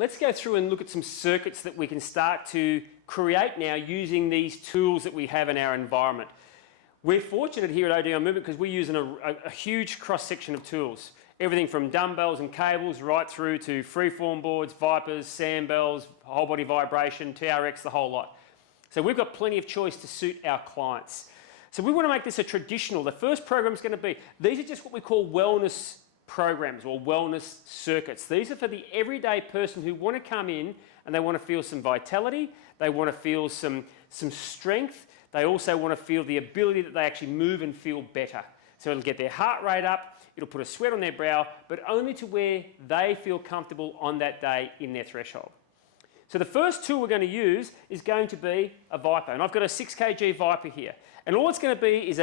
let's go through and look at some circuits that we can start to create now using these tools that we have in our environment. We're fortunate here at ODI Movement because we're using a huge cross-section of tools. Everything from dumbbells and cables right through to freeform boards, Vipers, sandbells, whole body vibration, TRX, the whole lot. So we've got plenty of choice to suit our clients. So we want to make this a traditional. The first program is going to be, these are just what we call wellness programs or wellness circuits. These are for the everyday person who want to come in and they want to feel some vitality, they want to feel some strength, they also want to feel the ability that they actually move and feel better. So it'll get their heart rate up, it'll put a sweat on their brow, but only to where they feel comfortable on that day in their threshold. So the first tool we're going to use is going to be a Viper. And I've got a 6 kg Viper here. And all it's going to be is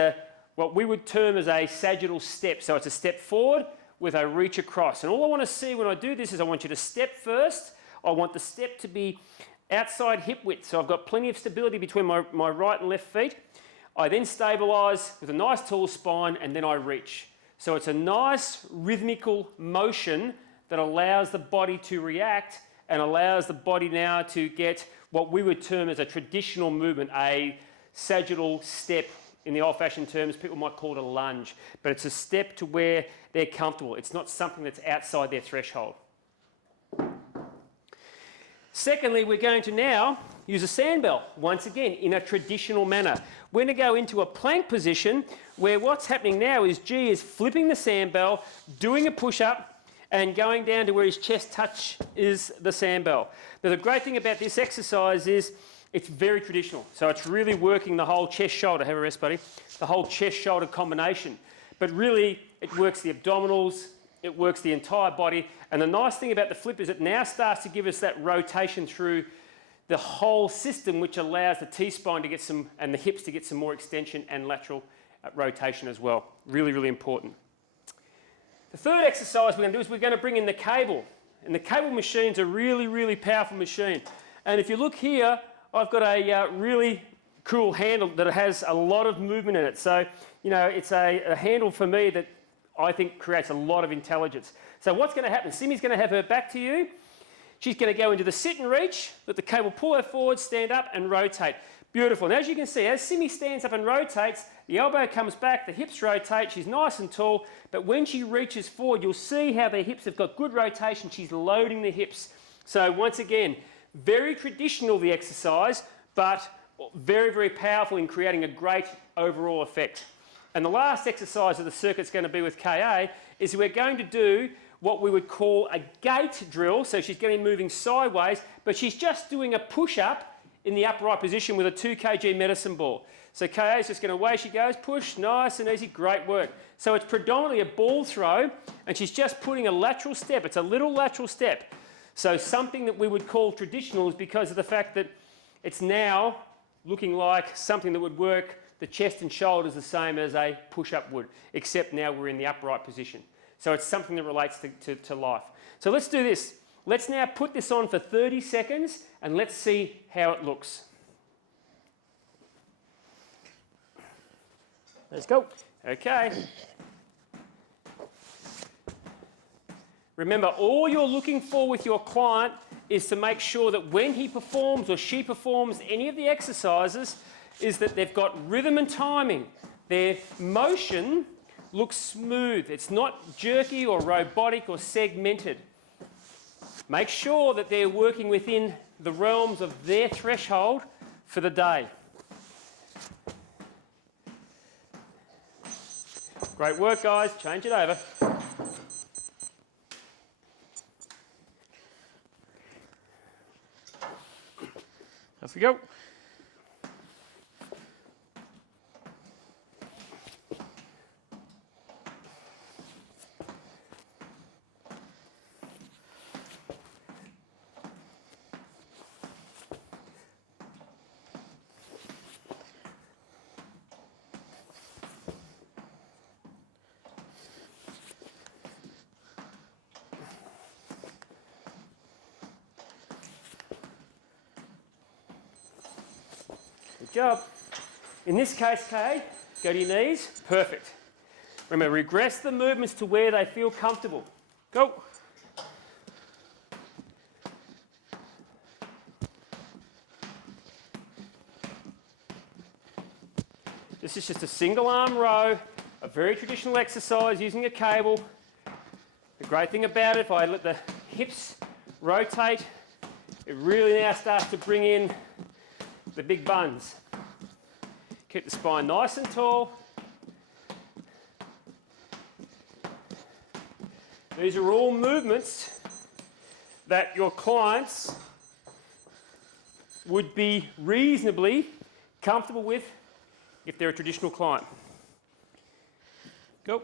what we would term as a sagittal step. So it's a step forward with a reach across. And all I want to see when I do this is I want you to step first. I want the step to be outside hip width. So I've got plenty of stability between my right and left feet. I then stabilise with a nice tall spine and then I reach. So it's a nice rhythmical motion that allows the body to react and allows the body now to get what we would term as a traditional movement, a sagittal step. In the old-fashioned terms, people might call it a lunge, but it's a step to where they're comfortable. It's not something that's outside their threshold. Secondly, we're going to now use a sandbell, once again, in a traditional manner. We're going to go into a plank position where what's happening now is G is flipping the sandbell, doing a push-up, and going down to where his chest touch is the sandbell. Now, the great thing about this exercise is it's very traditional. So it's really working the whole chest-shoulder. Have a rest, buddy. The whole chest-shoulder combination. But really, it works the abdominals, it works the entire body. And the nice thing about the flip is it now starts to give us that rotation through the whole system, which allows the T-spine to get some, and the hips to get some more extension and lateral rotation as well. Really, really important. The third exercise we're going to do is we're going to bring in the cable. And the cable machine's a really, really powerful machine. And if you look here, I've got a really cool handle that has a lot of movement in it. So, you know, it's a handle for me that I think creates a lot of intelligence. So what's going to happen? Simi's going to have her back to you. She's going to go into the sit and reach, let the cable pull her forward, stand up and rotate. Beautiful. And as you can see, as Simi stands up and rotates, the elbow comes back, the hips rotate, she's nice and tall, but when she reaches forward, you'll see how the hips have got good rotation. She's loading the hips. So once again, very traditional, the exercise, but very, very powerful in creating a great overall effect. And the last exercise of the circuit's going to be with KA is we're going to do what we would call a gait drill. So she's getting moving sideways, but she's just doing a push-up in the upright position with a 2 kg medicine ball. So KA is just going to, away she goes, push, nice and easy, great work. So it's predominantly a ball throw, and she's just putting a lateral step. It's a little lateral step. So something that we would call traditional is because of the fact that it's now looking like something that would work the chest and shoulders the same as a push-up would, except now we're in the upright position. So it's something that relates to life. So let's do this. Let's now put this on for 30 seconds and let's see how it looks. Let's go. Okay. Remember, all you're looking for with your client is to make sure that when he performs or she performs any of the exercises is that they've got rhythm and timing. Their motion looks smooth. It's not jerky or robotic or segmented. Make sure that they're working within the realms of their threshold for the day. Great work, guys. Change it over. Off we go. Good job. In this case, Kay, go to your knees. Perfect. Remember, regress the movements to where they feel comfortable. Go. This is just a single arm row, a very traditional exercise using a cable. The great thing about it, if I let the hips rotate, it really now starts to bring in the big buns. Keep the spine nice and tall. These are all movements that your clients would be reasonably comfortable with if they're a traditional client. Go.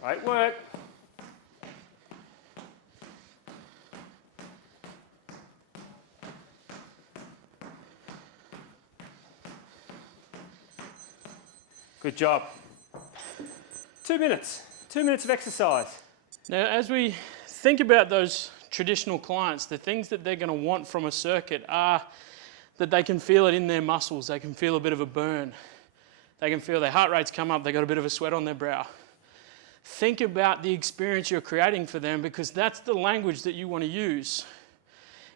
Great work. Good job. 2 minutes. 2 minutes of exercise. Now, as we think about those traditional clients, the things that they're going to want from a circuit are that they can feel it in their muscles. They can feel a bit of a burn. They can feel their heart rates come up. They've got a bit of a sweat on their brow. Think about the experience you're creating for them, because that's the language that you want to use.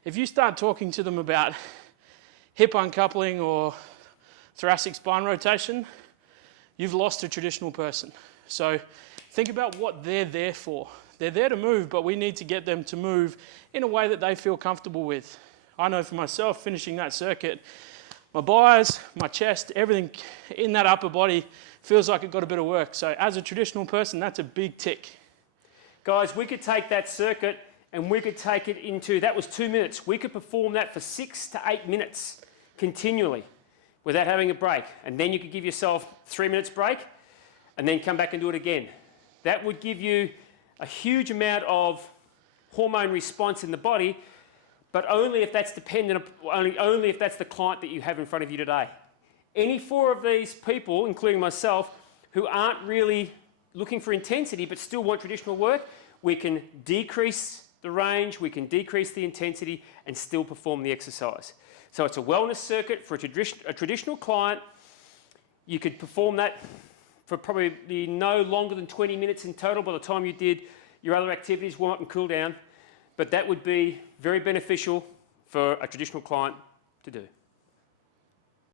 If you start talking to them about hip uncoupling or thoracic spine rotation, you've lost a traditional person. So think about what they're there for. They're there to move, but we need to get them to move in a way that they feel comfortable with. I know for myself, finishing that circuit, my biceps, my chest, everything in that upper body feels like it got a bit of work. So as a traditional person, that's a big tick. Guys, we could take that circuit and we could take it into, that was 2 minutes. We could perform that for 6 to 8 minutes continually without having a break. And then you could give yourself 3 minutes break and then come back and do it again. That would give you a huge amount of hormone response in the body, but only if that's dependent, only if that's the client that you have in front of you today. Any 4 of these people, including myself, who aren't really looking for intensity but still want traditional work, we can decrease the range, we can decrease the intensity and still perform the exercise. So it's a wellness circuit for a traditional client. You could perform that for probably no longer than 20 minutes in total by the time you did your other activities, warm up and cool down. But that would be very beneficial for a traditional client to do.